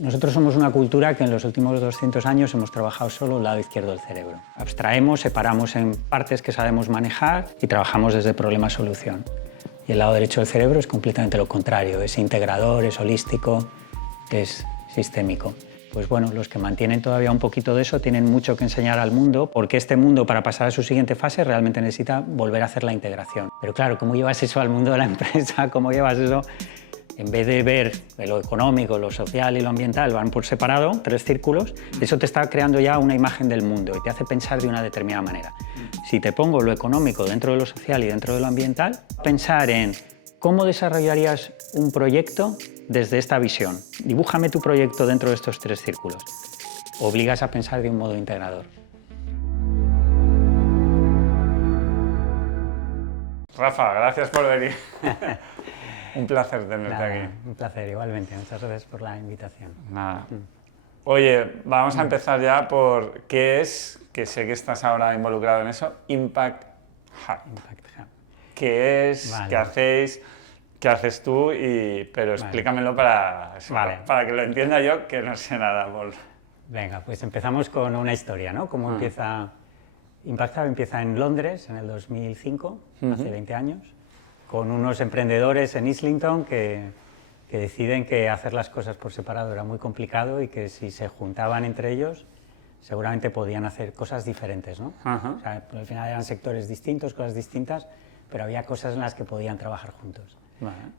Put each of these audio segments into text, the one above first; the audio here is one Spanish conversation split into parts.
Nosotros somos una cultura que en los últimos 200 años hemos trabajado solo el lado izquierdo del cerebro. Abstraemos, separamos en partes que sabemos manejar y trabajamos desde problema-solución. Y el lado derecho del cerebro es completamente lo contrario, es integrador, es holístico, es sistémico. Pues bueno, los que mantienen todavía un poquito de eso tienen mucho que enseñar al mundo, porque este mundo, para pasar a su siguiente fase, realmente necesita volver a hacer la integración. Pero claro, ¿cómo llevas eso al mundo de la empresa? ¿Cómo llevas eso? En vez de ver lo económico, lo social y lo ambiental, van por separado, 3 círculos, eso te está creando ya una imagen del mundo y te hace pensar de una determinada manera. Si te pongo lo económico dentro de lo social y dentro de lo ambiental, pensar en cómo desarrollarías un proyecto desde esta visión. Dibújame tu proyecto dentro de estos 3 círculos. Obligas a pensar de un modo integrador. Rafa, gracias por venir. Un placer tenerte aquí. Un placer, igualmente. Muchas gracias por la invitación. Nada. Oye, vamos a empezar ya por qué es, que sé que estás ahora involucrado en eso, Impact Hub. Impact Hub. ¿Qué es? Vale. ¿Qué hacéis? ¿Qué haces tú? Pero explícamelo para que lo entienda yo, que no sé nada. Venga, pues empezamos con una historia, ¿no? ¿Cómo empieza? Impact Hub empieza en Londres en el 2005, hace 20 años, con unos emprendedores en Islington que deciden que hacer las cosas por separado era muy complicado y que si se juntaban entre ellos seguramente podían hacer cosas diferentes, ¿no? O sea, al final eran sectores distintos, cosas distintas, pero había cosas en las que podían trabajar juntos.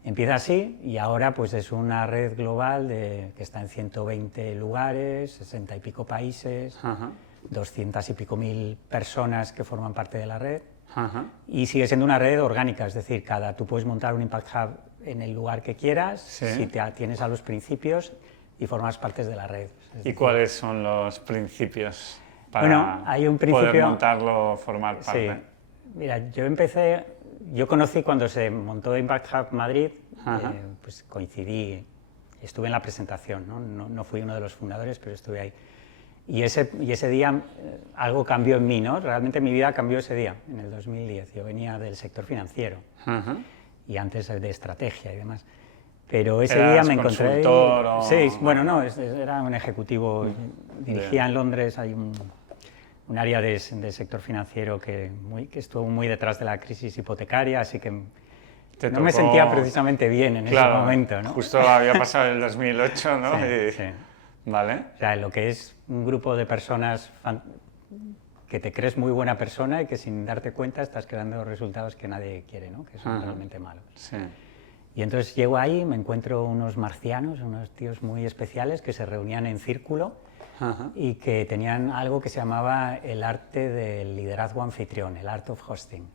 Empieza así y ahora pues es una red global que está en 120 lugares, 60 y pico países, 200 y pico mil personas que forman parte de la red. Y sigue siendo una red orgánica, es decir, tú puedes montar un Impact Hub en el lugar que quieras, si te atienes a los principios y formas parte de la red. ¿Y cuáles son los principios para hay un principio, poder montarlo, formar parte? Sí. Mira, yo conocí cuando se montó Impact Hub Madrid, pues coincidí, estuve en la presentación, no fui uno de los fundadores, pero estuve ahí. Y ese día algo cambió en mí, ¿no? Realmente mi vida cambió ese día, en el 2010. Yo venía del sector financiero y antes de estrategia y demás. Pero ese día me encontré... ¿Consultor? Sí, bueno, no, era un ejecutivo, dirigía en Londres, hay un área de sector financiero que estuvo muy detrás de la crisis hipotecaria, así que no me sentía precisamente bien en ese momento, ¿no? Justo había pasado el 2008, ¿no? Sí. Vale. O sea, lo que es un grupo de personas que te crees muy buena persona y que sin darte cuenta estás creando resultados que nadie quiere, ¿no? Que son realmente malos. Sí. Y entonces llego ahí, me encuentro unos marcianos, unos tíos muy especiales que se reunían en círculo y que tenían algo que se llamaba el arte del liderazgo anfitrión, el Art of Hosting,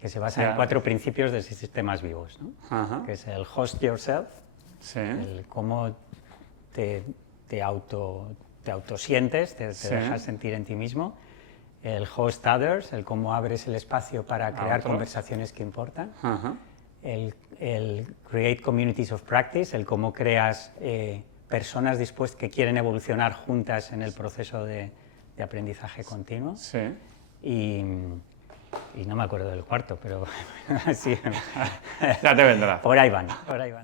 que se basa en 4 principios de sistemas vivos, ¿no? Que es el host yourself, el cómo te autosientes, te dejas sentir en ti mismo, el host others, el cómo abres el espacio para crear conversaciones que importan, el create communities of practice, el cómo creas personas que quieren evolucionar juntas en el proceso de aprendizaje continuo. Y no me acuerdo del cuarto, pero sí. Ya te vendrá. Por ahí van.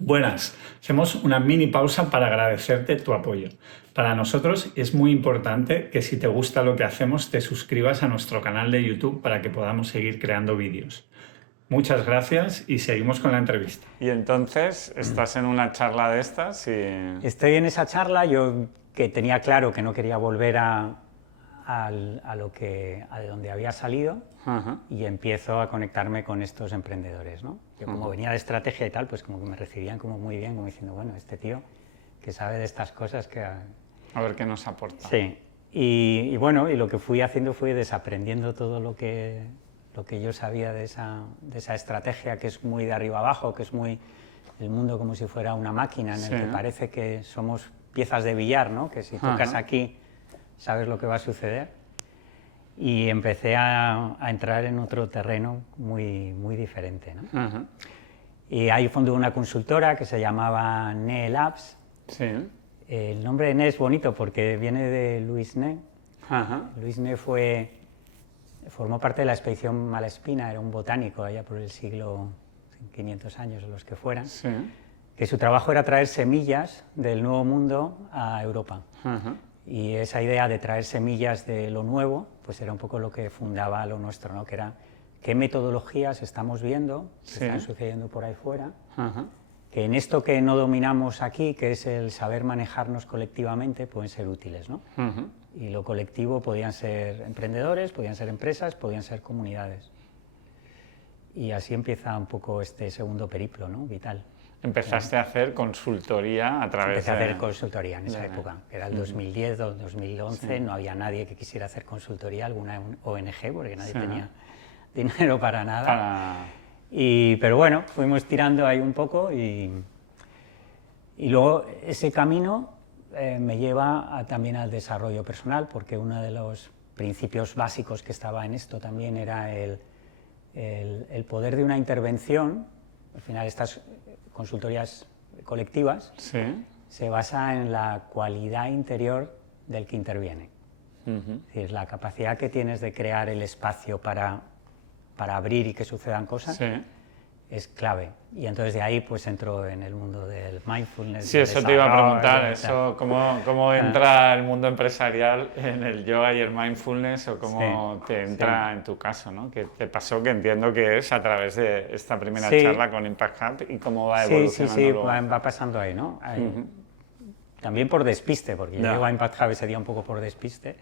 Buenas. Hacemos una mini pausa para agradecerte tu apoyo. Para nosotros es muy importante que si te gusta lo que hacemos te suscribas a nuestro canal de YouTube para que podamos seguir creando vídeos. Muchas gracias y seguimos con la entrevista. Y entonces, ¿estás en una charla de estas? Estoy en esa charla, yo que tenía claro que no quería volver a donde había salido y empiezo a conectarme con estos emprendedores, ¿no? Yo como venía de estrategia y tal, pues como que me recibían como muy bien, como diciendo, bueno, este tío que sabe de estas cosas que... A ver qué nos aporta. Sí, y bueno, y lo que fui haciendo fue desaprendiendo todo lo que yo sabía de esa estrategia que es muy de arriba abajo, que es muy el mundo como si fuera una máquina en el que parece que somos piezas de billar, ¿no? Que si tocas aquí sabes lo que va a suceder. Y empecé a entrar en otro terreno muy diferente, ¿no? Y ahí fundé una consultora que se llamaba NE Labs. El nombre de NE es bonito porque viene de Louis Ney. Louis Ney formó parte de la expedición Malaspina, era un botánico allá por el siglo 500 años o los que fueran. que su trabajo era traer semillas del nuevo mundo a Europa. Y esa idea de traer semillas de lo nuevo, pues era un poco lo que fundaba lo nuestro, ¿no? Que era qué metodologías estamos viendo, que están sucediendo por ahí fuera, que en esto que no dominamos aquí, que es el saber manejarnos colectivamente, pueden ser útiles, ¿no? Y lo colectivo podían ser emprendedores, podían ser empresas, podían ser comunidades. Y así empieza un poco este segundo periplo, ¿no? Vital. Empezaste a hacer consultoría a través Empecé a hacer consultoría en esa época, que era el 2010 o 2011, no había nadie que quisiera hacer consultoría, alguna ONG, porque nadie tenía dinero para nada. Pero bueno, fuimos tirando ahí un poco y luego ese camino me lleva también al desarrollo personal, porque uno de los principios básicos que estaba en esto también era el poder de una intervención. Al final estas consultorías colectivas se basa en la cualidad interior del que interviene. Es decir, la capacidad que tienes de crear el espacio para abrir y que sucedan cosas es clave. Y entonces de ahí pues entro en el mundo del mindfulness. Sí, eso te iba a preguntar, eso, ¿cómo entra el mundo empresarial en el yoga y el mindfulness o cómo te entra en tu caso, ¿no? ¿Qué te pasó? Que entiendo que es a través de esta primera charla con Impact Hub y cómo va evolucionando. Sí, va pasando ahí, ¿no? También por despiste, porque yo llego a Impact Hub ese día un poco por despiste.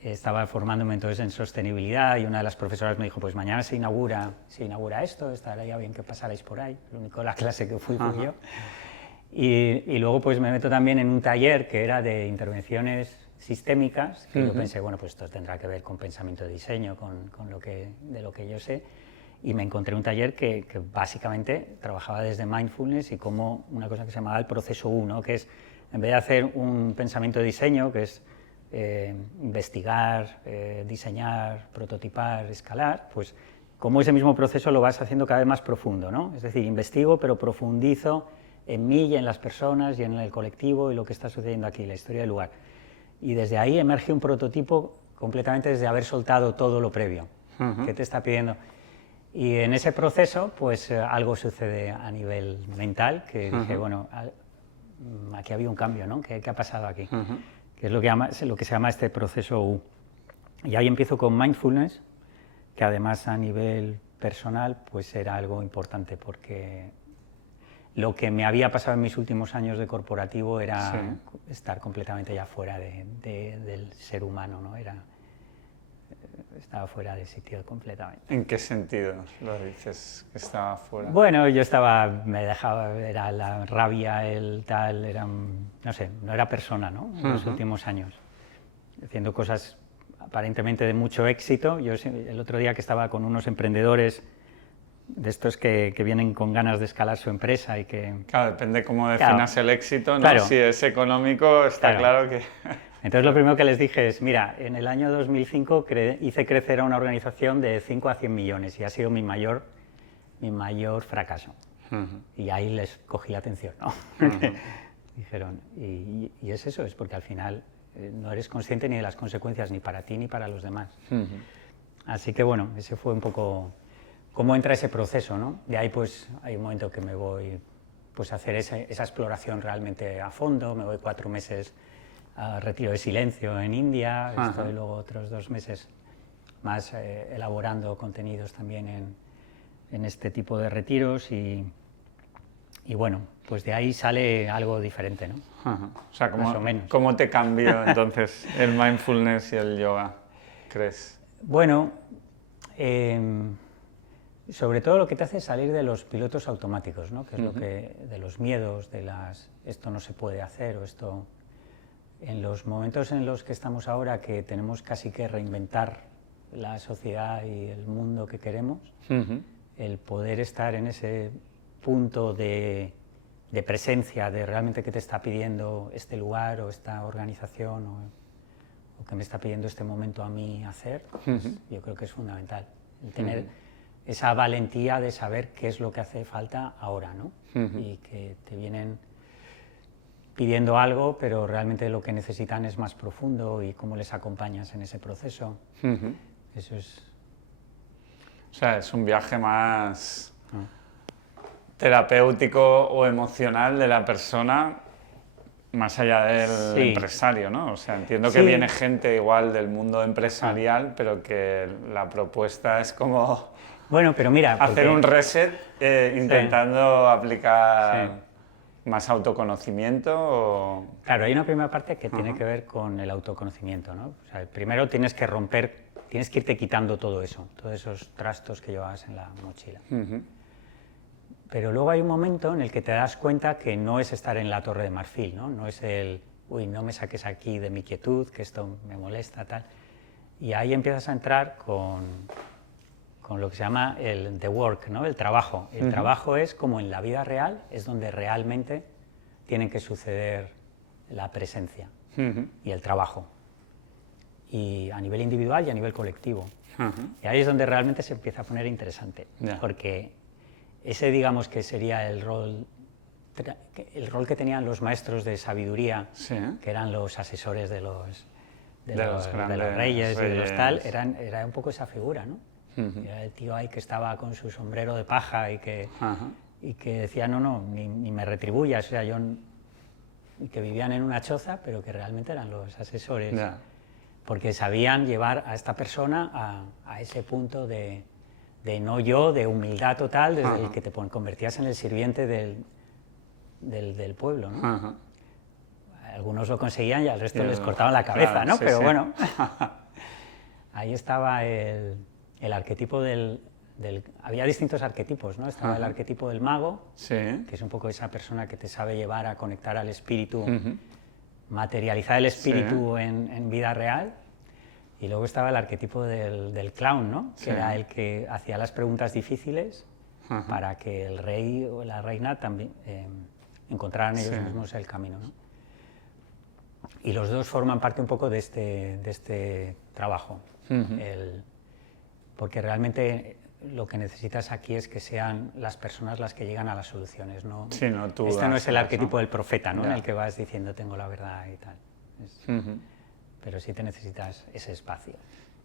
Estaba formándome entonces en sostenibilidad y una de las profesoras me dijo, pues mañana se inaugura esto, estaría bien que pasarais por ahí. Lo único, la clase que fui yo. Y luego pues me meto también en un taller que era de intervenciones sistémicas, que yo pensé, bueno, pues esto tendrá que ver con pensamiento de diseño, de lo que yo sé, y me encontré un taller que básicamente trabajaba desde mindfulness y como una cosa que se llamaba el proceso 1, que es, en vez de hacer un pensamiento de diseño, que es investigar, diseñar, prototipar, escalar, pues como ese mismo proceso lo vas haciendo cada vez más profundo, ¿no? Es decir, investigo pero profundizo en mí y en las personas y en el colectivo y lo que está sucediendo aquí, la historia del lugar. Y desde ahí emerge un prototipo completamente desde haber soltado todo lo previo. ¿Qué te está pidiendo? Y en ese proceso, pues algo sucede a nivel mental, que dije, bueno, aquí había un cambio, ¿no? ¿Qué ha pasado aquí? Que es lo que se llama este proceso U. Y ahí empiezo con mindfulness, que además a nivel personal pues era algo importante, porque lo que me había pasado en mis últimos años de corporativo era estar completamente ya fuera del ser humano, ¿no? Estaba fuera de sitio completamente. ¿En qué sentido lo dices, que estaba fuera? Bueno, yo me dejaba, era la rabia, el tal, no sé, no era persona, ¿no? En los últimos años, haciendo cosas aparentemente de mucho éxito. Yo el otro día que estaba con unos emprendedores de estos que vienen con ganas de escalar su empresa y que... Claro, depende cómo definas el éxito, ¿no? Claro. Si es económico, está claro que... Entonces lo primero que les dije es, mira, en el año 2005 hice crecer a una organización de 5 a 100 millones y ha sido mi mayor fracaso. Y ahí les cogí la atención, ¿no? Dijeron, y es eso, es porque al final no eres consciente ni de las consecuencias ni para ti ni para los demás. Así que bueno, ese fue un poco cómo entra ese proceso, ¿no? De ahí pues hay un momento que me voy pues, a hacer esa exploración realmente a fondo, me voy 4 meses a retiro de silencio en India, estoy luego otros 2 meses más elaborando contenidos también en este tipo de retiros y bueno, pues de ahí sale algo diferente, ¿no? O sea, ¿cómo te cambió entonces el mindfulness y el yoga, crees? Bueno, sobre todo lo que te hace salir de los pilotos automáticos, ¿no? Que es lo que, de los miedos, de esto no se puede hacer o esto... En los momentos en los que estamos ahora, que tenemos casi que reinventar la sociedad y el mundo que queremos, el poder estar en ese punto de presencia, de realmente qué te está pidiendo este lugar o esta organización o qué me está pidiendo este momento a mí hacer, pues yo creo que es fundamental. El tener esa valentía de saber qué es lo que hace falta ahora, ¿no? Y que te vienen pidiendo algo, pero realmente lo que necesitan es más profundo y cómo les acompañas en ese proceso. Eso es... O sea, es un viaje más terapéutico o emocional de la persona más allá del empresario, ¿no? O sea, entiendo que viene gente igual del mundo empresarial, pero que la propuesta es como... Bueno, pero mira... hacer un reset intentando aplicar más autoconocimiento o... Claro, hay una primera parte que tiene que ver con el autoconocimiento, ¿no? O sea, primero tienes que irte quitando todo eso, todos esos trastos que llevabas en la mochila. Pero luego hay un momento en el que te das cuenta que no es estar en la Torre de Marfil, ¿no? No es el, uy, no me saques aquí de mi quietud, que esto me molesta, tal. Y ahí empiezas a entrar con lo que se llama el the work, ¿no? El trabajo. El trabajo es como en la vida real, es donde realmente tienen que suceder la presencia y el trabajo. Y a nivel individual y a nivel colectivo. Y ahí es donde realmente se empieza a poner interesante, porque ese, digamos, que sería el rol que tenían los maestros de sabiduría, que eran los asesores de los reyes y de los tal, era un poco esa figura, ¿no? Era el tío ahí que estaba con su sombrero de paja y que decía, no, ni me retribuyas, o sea, y que vivían en una choza, pero que realmente eran los asesores, porque sabían llevar a esta persona a ese punto de no yo, de humildad total, desde el que te convertías en el sirviente del pueblo, ¿no? Algunos lo conseguían y al resto les cortaban la cabeza, ¿no? Pero bueno, ahí estaba el arquetipo había distintos arquetipos, ¿no? Estaba el arquetipo del mago, que es un poco esa persona que te sabe llevar a conectar al espíritu, materializar el espíritu en vida real. Y luego estaba el arquetipo del clown, ¿no? Que era el que hacía las preguntas difíciles para que el rey o la reina también encontraran ellos mismos el camino, ¿no? Y los dos forman parte un poco de este trabajo, porque realmente lo que necesitas aquí es que sean las personas las que llegan a las soluciones, ¿no? Este no es el arquetipo del profeta, ¿no? En el que vas diciendo tengo la verdad y tal. Pero sí te necesitas ese espacio.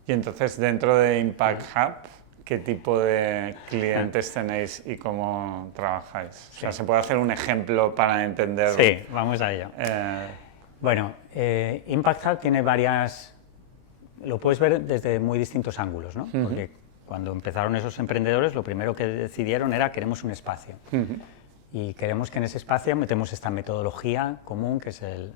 Y entonces, dentro de Impact Hub, ¿qué tipo de clientes tenéis y cómo trabajáis? O sea, ¿se puede hacer un ejemplo para entender? Sí, vamos a ello. Bueno, Impact Hub tiene varias... Lo puedes ver desde muy distintos ángulos, ¿no? Porque cuando empezaron esos emprendedores, lo primero que decidieron era queremos un espacio. Y queremos que en ese espacio metemos esta metodología común que es el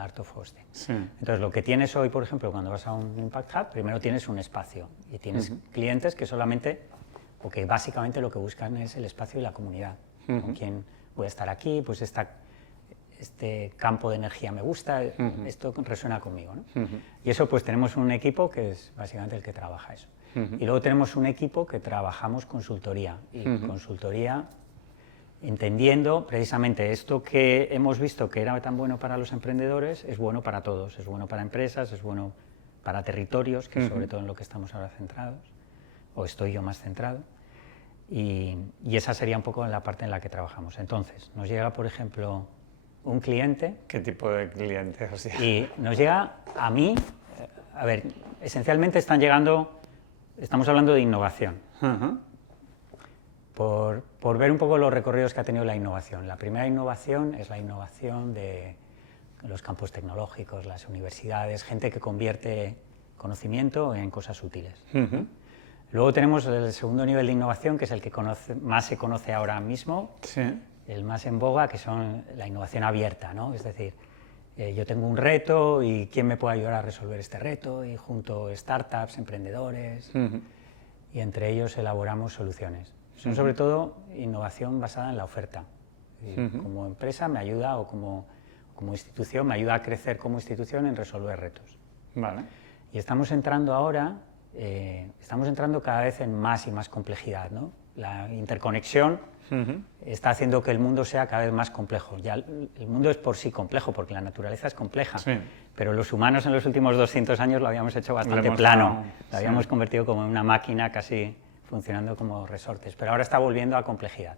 Art of Hosting. Entonces, lo que tienes hoy, por ejemplo, cuando vas a un Impact Hub, primero tienes un espacio y tienes clientes que solamente, o que básicamente lo que buscan es el espacio y la comunidad. Con quien voy a estar aquí, pues este campo de energía me gusta, esto resuena conmigo, ¿no? Y eso, pues tenemos un equipo que es básicamente el que trabaja eso. Y luego tenemos un equipo que trabajamos consultoría, y consultoría entendiendo precisamente esto que hemos visto que era tan bueno para los emprendedores, es bueno para todos, es bueno para empresas, es bueno para territorios, que es sobre todo en lo que estamos ahora centrados, o estoy yo más centrado, y esa sería un poco la parte en la que trabajamos. Entonces, nos llega, por ejemplo, un cliente... ¿Qué tipo de cliente? O sea... Y nos llega a mí, a ver, esencialmente estamos hablando de innovación. Por ver un poco los recorridos que ha tenido la innovación. La primera innovación es la innovación de los campos tecnológicos, las universidades, gente que convierte conocimiento en cosas útiles. Luego tenemos el segundo nivel de innovación, que es el que más se conoce ahora mismo, el más en boga, que son la innovación abierta, ¿no? Es decir, yo tengo un reto y ¿quién me puede ayudar a resolver este reto? Y junto startups, emprendedores, y entre ellos elaboramos soluciones. Son sobre todo innovación basada en la oferta. Como empresa me ayuda, o como institución me ayuda a crecer como institución en resolver retos. Y estamos entrando ahora, cada vez en más y más complejidad, ¿no? La interconexión está haciendo que el mundo sea cada vez más complejo. Ya el mundo es por sí complejo, porque la naturaleza es compleja, pero los humanos en los últimos 200 años lo habíamos hecho bastante plano, lo habíamos convertido como en una máquina casi funcionando como resortes, pero ahora está volviendo a complejidad.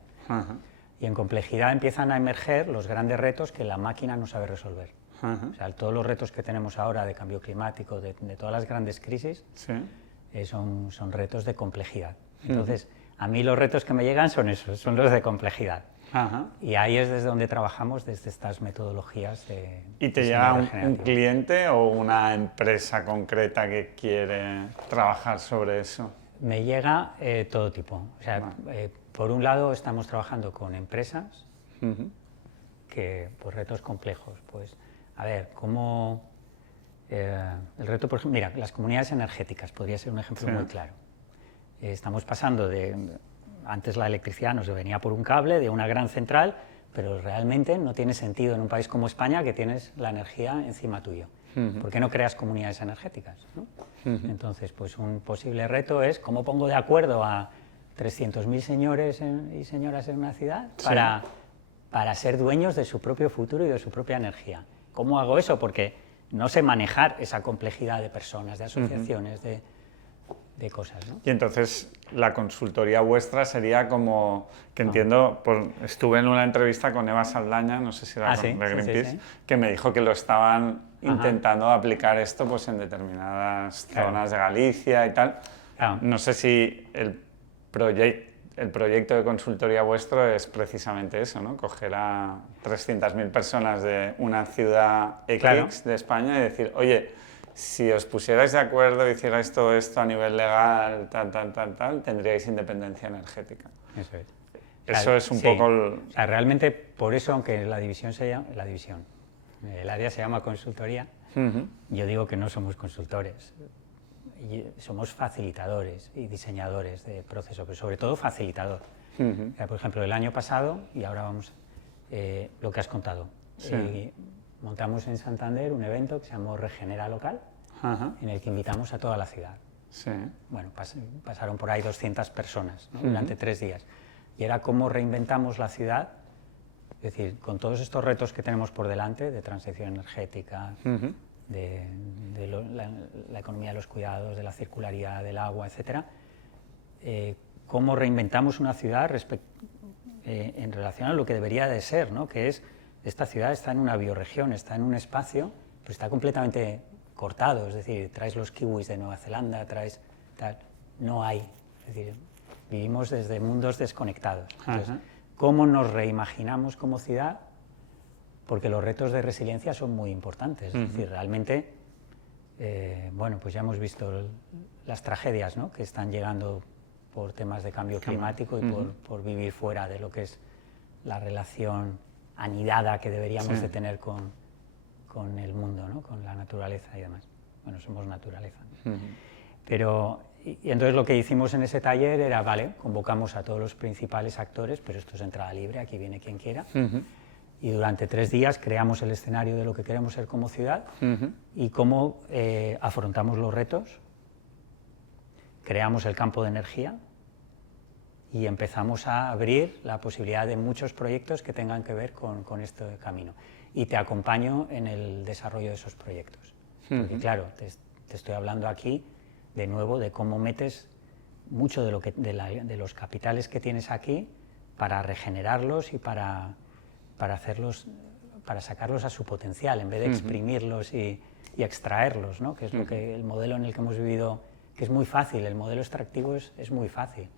Y en complejidad empiezan a emerger los grandes retos que la máquina no sabe resolver. O sea, todos los retos que tenemos ahora de cambio climático, de todas las grandes crisis, son retos de complejidad. Entonces, A mí los retos que me llegan son esos, son los de complejidad. Ajá. Y ahí es desde donde trabajamos, desde estas metodologías de... ¿Y te llega un cliente o una empresa concreta que quiere trabajar sobre eso? Me llega todo tipo. O sea, por un lado estamos trabajando con empresas que, pues, retos complejos. Pues, a ver, cómo... el reto, por ejemplo, mira, las comunidades energéticas podría ser un ejemplo muy claro. Estamos pasando de... Antes la electricidad nos venía por un cable de una gran central, pero realmente no tiene sentido en un país como España que tienes la energía encima tuyo. ¿Por qué no creas comunidades energéticas, ¿no? Entonces, pues un posible reto es cómo pongo de acuerdo a 300.000 señores y señoras en una ciudad para ser dueños de su propio futuro y de su propia energía. ¿Cómo hago eso? Porque no sé manejar esa complejidad de personas, de asociaciones, de cosas, ¿no? Y entonces la consultoría vuestra sería como, que entiendo, estuve en una entrevista con Eva Saldaña, no sé si era de Greenpeace, que me dijo que lo estaban intentando aplicar esto pues en determinadas zonas de Galicia y tal. No sé si el proyecto de consultoría vuestro es precisamente eso, ¿no? Coger a 300.000 personas de una ciudad X de España y decir, oye, si os pusierais de acuerdo, hicierais todo esto a nivel legal, tal, tendríais independencia energética. Eso es. Eso es un poco... O sea, realmente, por eso, aunque la división se llama... el área se llama consultoría, yo digo que no somos consultores. Somos facilitadores y diseñadores de proceso, pero sobre todo facilitador. Por ejemplo, el año pasado, y ahora vamos... lo que has contado. Montamos en Santander un evento que se llamó Regenera Local, en el que invitamos a toda la ciudad. Bueno, pasaron por ahí 200 personas, ¿no? Durante 3 días. Y era cómo reinventamos la ciudad, es decir, con todos estos retos que tenemos por delante, de transición energética, de la economía de los cuidados, de la circularidad del agua, etc. Cómo reinventamos una ciudad en relación a lo que debería de ser, ¿no? Que es... Esta ciudad está en una bioregión, está en un espacio, pero está completamente cortado, es decir, traes los kiwis de Nueva Zelanda, traes tal, no hay, es decir, vivimos desde mundos desconectados. Entonces, ¿cómo nos reimaginamos como ciudad? Porque los retos de resiliencia son muy importantes, es decir, realmente, bueno, pues ya hemos visto las tragedias, ¿no? Que están llegando por temas de cambio climático y por vivir fuera de lo que es la relación anidada que deberíamos de tener con el mundo, ¿no? Con la naturaleza y demás. Bueno, somos naturaleza. Pero, y entonces lo que hicimos en ese taller era, vale, convocamos a todos los principales actores, pero esto es entrada libre, aquí viene quien quiera, y durante 3 días creamos el escenario de lo que queremos ser como ciudad y cómo afrontamos los retos, creamos el campo de energía, y empezamos a abrir la posibilidad de muchos proyectos que tengan que ver con este camino. Y te acompaño en el desarrollo de esos proyectos. Porque claro, te estoy hablando aquí, de nuevo, de cómo metes mucho de los capitales que tienes aquí para regenerarlos y para sacarlos a su potencial, en vez de exprimirlos y extraerlos, ¿no? Que es lo que el modelo en el que hemos vivido, que es muy fácil, el modelo extractivo es muy fácil.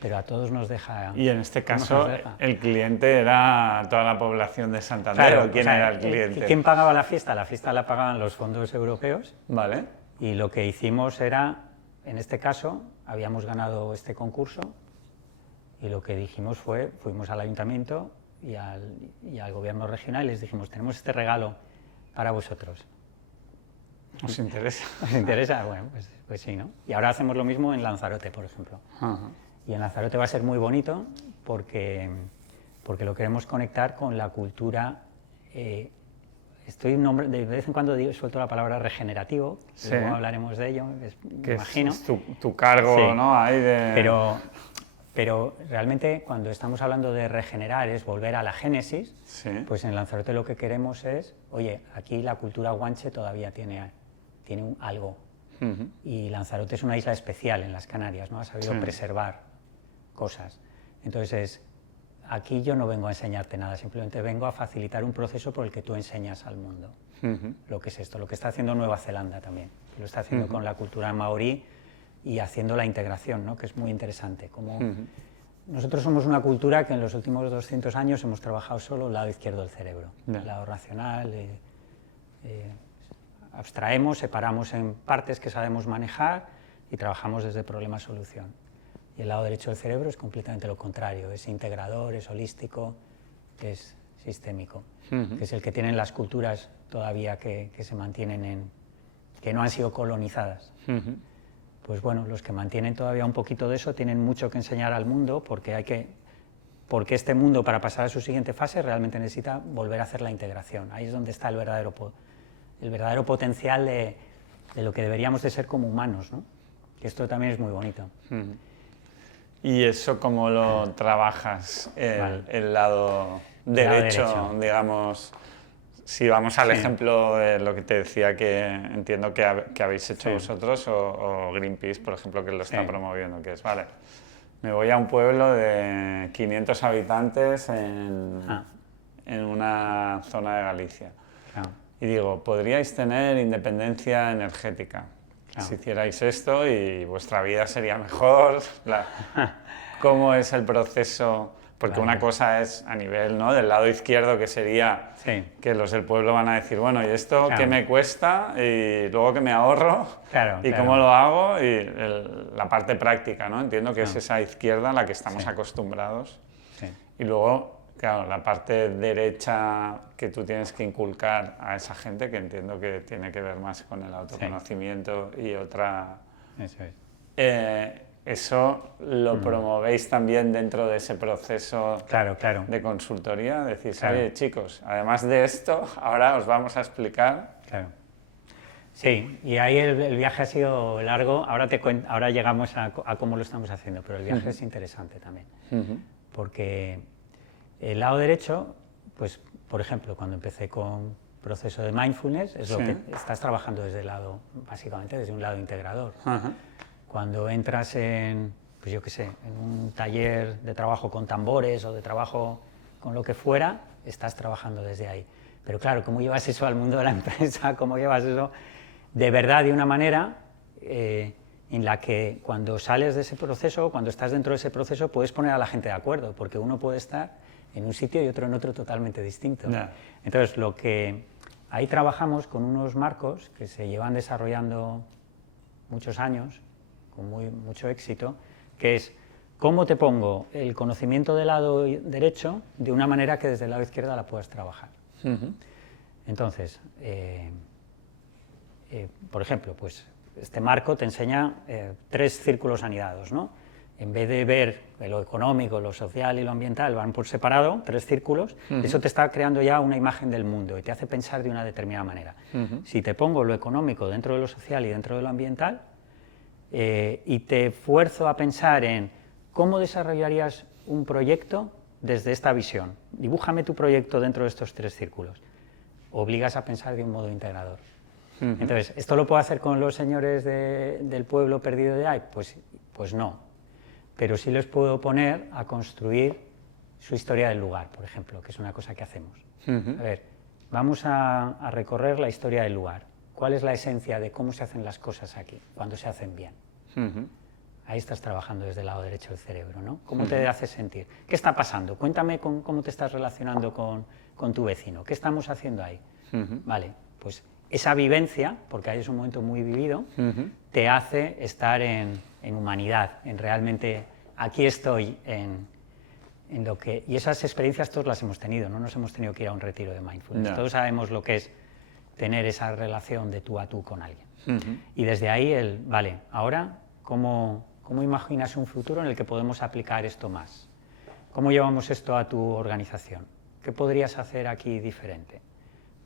Pero a todos nos deja... Y en este caso, el cliente era toda la población de Santander. Claro, ¿quién era el cliente? ¿Quién pagaba la fiesta? La fiesta la pagaban los fondos europeos. Vale. Y lo que hicimos era, en este caso, habíamos ganado este concurso y lo que dijimos fue, fuimos al ayuntamiento y al gobierno regional y les dijimos, tenemos este regalo para vosotros. ¿Os interesa? ¿Os interesa? Bueno, pues sí, ¿no? Y ahora hacemos lo mismo en Lanzarote, por ejemplo. Y en Lanzarote va a ser muy bonito porque lo queremos conectar con la cultura. De vez en cuando suelto la palabra regenerativo, luego hablaremos de ello, me imagino. Es tu cargo, ¿no? Ahí Pero realmente cuando estamos hablando de regenerar es volver a la génesis, pues en Lanzarote lo que queremos es, oye, aquí la cultura guanche todavía tiene algo. Y Lanzarote es una isla especial en las Canarias, ¿no? Ha sabido preservar cosas. Entonces, aquí yo no vengo a enseñarte nada, simplemente vengo a facilitar un proceso por el que tú enseñas al mundo. Lo que es esto, lo que está haciendo Nueva Zelanda también, lo está haciendo con la cultura maorí y haciendo la integración, ¿no? Que es muy interesante. Como nosotros somos una cultura que en los últimos 200 años hemos trabajado solo el lado izquierdo del cerebro, el lado racional, abstraemos, separamos en partes que sabemos manejar y trabajamos desde problema-solución. Y el lado derecho del cerebro es completamente lo contrario, es integrador, es holístico, es sistémico, que es el que tienen las culturas todavía que se mantienen que no han sido colonizadas. Pues bueno, los que mantienen todavía un poquito de eso tienen mucho que enseñar al mundo porque este mundo, para pasar a su siguiente fase, realmente necesita volver a hacer la integración. Ahí es donde está el verdadero potencial de lo que deberíamos de ser como humanos, ¿no? Que esto también es muy bonito. ¿Y eso cómo lo trabajas, el lado derecho, digamos? Si vamos al ejemplo de lo que te decía, que entiendo que habéis hecho vosotros, o Greenpeace, por ejemplo, que lo está promoviendo, que es, vale, me voy a un pueblo de 500 habitantes en una zona de Galicia. Y digo, podríais tener independencia energética si hicierais esto y vuestra vida sería mejor. ¿Cómo es el proceso? Porque una cosa es a nivel, ¿no?, del lado izquierdo, que sería que los del pueblo van a decir, bueno, ¿y esto qué me cuesta? Y luego ¿qué me ahorro? ¿Y cómo lo hago? Y la parte práctica, ¿no? Entiendo que es esa izquierda a la que estamos acostumbrados. Y luego, claro, la parte derecha que tú tienes que inculcar a esa gente, que entiendo que tiene que ver más con el autoconocimiento y otra... Eso es. ¿Eso lo promovéis también dentro de ese proceso de consultoría? Decís, oye, chicos, además de esto, ahora os vamos a explicar... Sí, y ahí el viaje ha sido largo. Ahora llegamos a cómo lo estamos haciendo, pero el viaje es interesante también. Porque el lado derecho, pues, por ejemplo, cuando empecé con proceso de mindfulness, es lo que estás trabajando desde el lado, básicamente desde un lado integrador. Cuando entras en, pues yo qué sé, en un taller de trabajo con tambores o de trabajo con lo que fuera, estás trabajando desde ahí. Pero claro, ¿cómo llevas eso al mundo de la empresa? ¿Cómo llevas eso de verdad, de una manera en la que cuando sales de ese proceso, cuando estás dentro de ese proceso, puedes poner a la gente de acuerdo? Porque uno puede estar en un sitio y otro en otro totalmente distinto. Entonces, ahí trabajamos con unos marcos que se llevan desarrollando muchos años, con mucho éxito, que es cómo te pongo el conocimiento del lado derecho de una manera que desde el lado izquierdo la puedas trabajar. Entonces, por ejemplo, pues este marco te enseña 3 círculos anidados, ¿no? En vez de ver lo económico, lo social y lo ambiental, van por separado, 3 círculos, eso te está creando ya una imagen del mundo y te hace pensar de una determinada manera. Si te pongo lo económico dentro de lo social y dentro de lo ambiental, y te fuerzo a pensar en cómo desarrollarías un proyecto desde esta visión. Dibújame tu proyecto dentro de estos 3 círculos. Obligas a pensar de un modo integrador. Entonces, ¿esto lo puedo hacer con los señores del pueblo perdido de ahí? Pues no. Pero sí les puedo poner a construir su historia del lugar, por ejemplo, que es una cosa que hacemos. A ver, vamos a recorrer la historia del lugar. ¿Cuál es la esencia de cómo se hacen las cosas aquí, cuando se hacen bien? Ahí estás trabajando desde el lado derecho del cerebro, ¿no? ¿Cómo te hace sentir? ¿Qué está pasando? Cuéntame cómo te estás relacionando con tu vecino. ¿Qué estamos haciendo ahí? Vale, pues esa vivencia, porque ahí es un momento muy vivido, te hace estar en humanidad, en realmente aquí estoy, en lo que... Y esas experiencias todos las hemos tenido, no nos hemos tenido que ir a un retiro de mindfulness. Todos sabemos lo que es tener esa relación de tú a tú con alguien. Y desde ahí vale, ahora, ¿cómo imaginas un futuro en el que podemos aplicar esto más? ¿Cómo llevamos esto a tu organización? ¿Qué podrías hacer aquí diferente?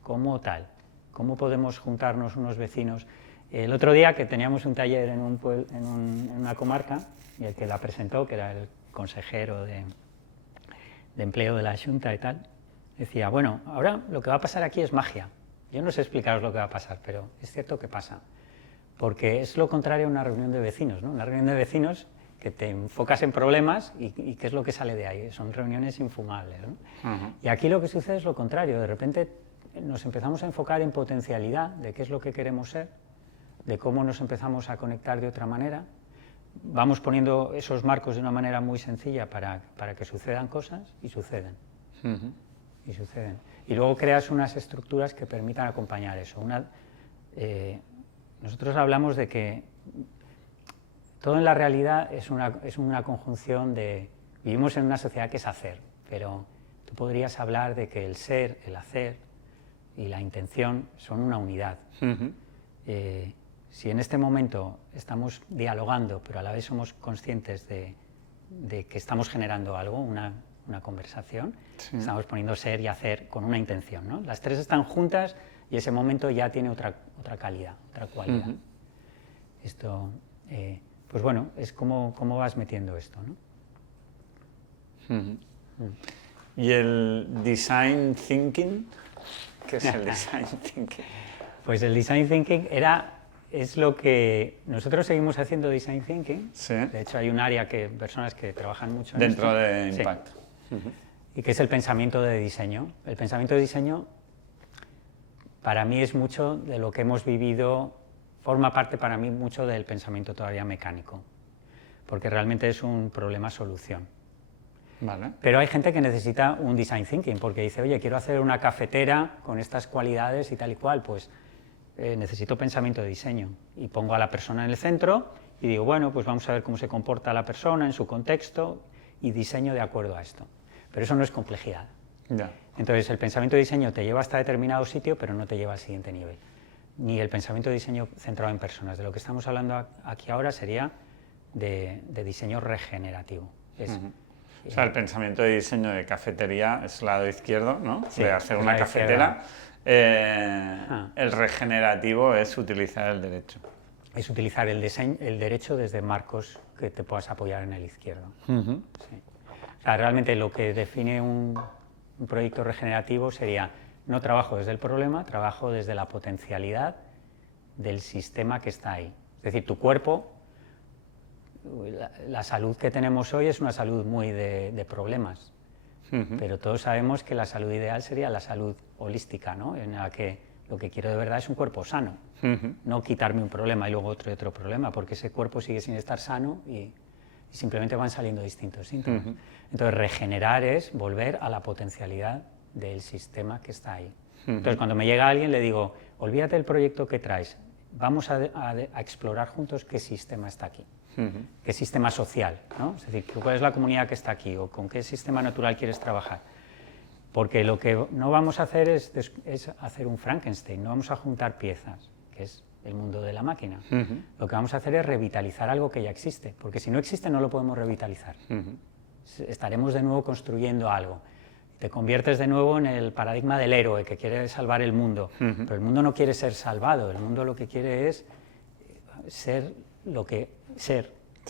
¿Cómo tal? ¿Cómo podemos juntarnos unos vecinos? El otro día que teníamos un taller en una comarca, y el que la presentó, que era el consejero de empleo de la Xunta y tal, decía, bueno, ahora lo que va a pasar aquí es magia. Yo no sé explicaros lo que va a pasar, pero es cierto que pasa. Porque es lo contrario a una reunión de vecinos, ¿no? Una reunión de vecinos que te enfocas en problemas y qué es lo que sale de ahí. Son reuniones infumables, ¿no? Y aquí lo que sucede es lo contrario. De repente nos empezamos a enfocar en potencialidad de qué es lo que queremos ser, de cómo nos empezamos a conectar de otra manera. vamos poniendo esos marcos de una manera muy sencilla para que sucedan cosas y suceden. Y suceden. Y luego creas unas estructuras que permitan acompañar eso. Nosotros hablamos de que todo en la realidad es una conjunción de... Vivimos en una sociedad que es hacer, pero tú podrías hablar de que el ser, el hacer y la intención son una unidad. Si en este momento estamos dialogando, pero a la vez somos conscientes de que estamos generando algo, una conversación, estamos poniendo ser y hacer con una intención, ¿no? Las tres están juntas y ese momento ya tiene otra calidad, otra cualidad. Esto, pues bueno, es cómo vas metiendo esto, ¿no? ¿Y el design thinking? ¿Qué es el design thinking? Pues el design thinking es lo que nosotros seguimos haciendo design thinking. Sí. De hecho, hay un área personas que trabajan mucho en dentro esto. de Impact. Sí. Y que es el pensamiento de diseño. El pensamiento de diseño para mí es mucho de lo que hemos vivido, forma parte para mí mucho del pensamiento todavía mecánico, porque realmente es un problema-solución. Vale. Pero hay gente que necesita un design thinking, porque dice, oye, quiero hacer una cafetera con estas cualidades y tal y cual, pues necesito pensamiento de diseño. Y pongo a la persona en el centro y digo, bueno, pues vamos a ver cómo se comporta la persona en su contexto y diseño de acuerdo a esto. Pero eso no es complejidad. Ya. Entonces, el pensamiento de diseño te lleva hasta determinado sitio, pero no te lleva al siguiente nivel. Ni el pensamiento de diseño centrado en personas. De lo que estamos hablando aquí ahora sería de diseño regenerativo. O sea, el pensamiento de diseño de cafetería es el lado izquierdo, ¿no? Sí, de hacer una cafetera. El regenerativo es utilizar el derecho. Es utilizar el derecho desde marcos que te puedas apoyar en el izquierdo. Sí. O sea, realmente lo que define un proyecto regenerativo sería, no trabajo desde el problema, trabajo desde la potencialidad del sistema que está ahí. Es decir, tu cuerpo, la salud que tenemos hoy es una salud muy de problemas, pero todos sabemos que la salud ideal sería la salud holística, ¿no? En la que lo que quiero de verdad es un cuerpo sano, no quitarme un problema y luego otro problema, porque ese cuerpo sigue sin estar sano y simplemente van saliendo distintos síntomas. Entonces, regenerar es volver a la potencialidad del sistema que está ahí. Entonces, cuando me llega alguien, le digo, olvídate del proyecto que traes, vamos a explorar juntos qué sistema está aquí, qué sistema social, ¿no? Es decir, cuál es la comunidad que está aquí o con qué sistema natural quieres trabajar. Porque lo que no vamos a hacer es hacer un Frankenstein, no vamos a juntar piezas, que es el mundo de la máquina. Lo que vamos a hacer es revitalizar algo que ya existe, porque si no existe no lo podemos revitalizar. Estaremos de nuevo construyendo algo. Te conviertes de nuevo en el paradigma del héroe que quiere salvar el mundo, pero el mundo no quiere ser salvado, el mundo lo que quiere es ser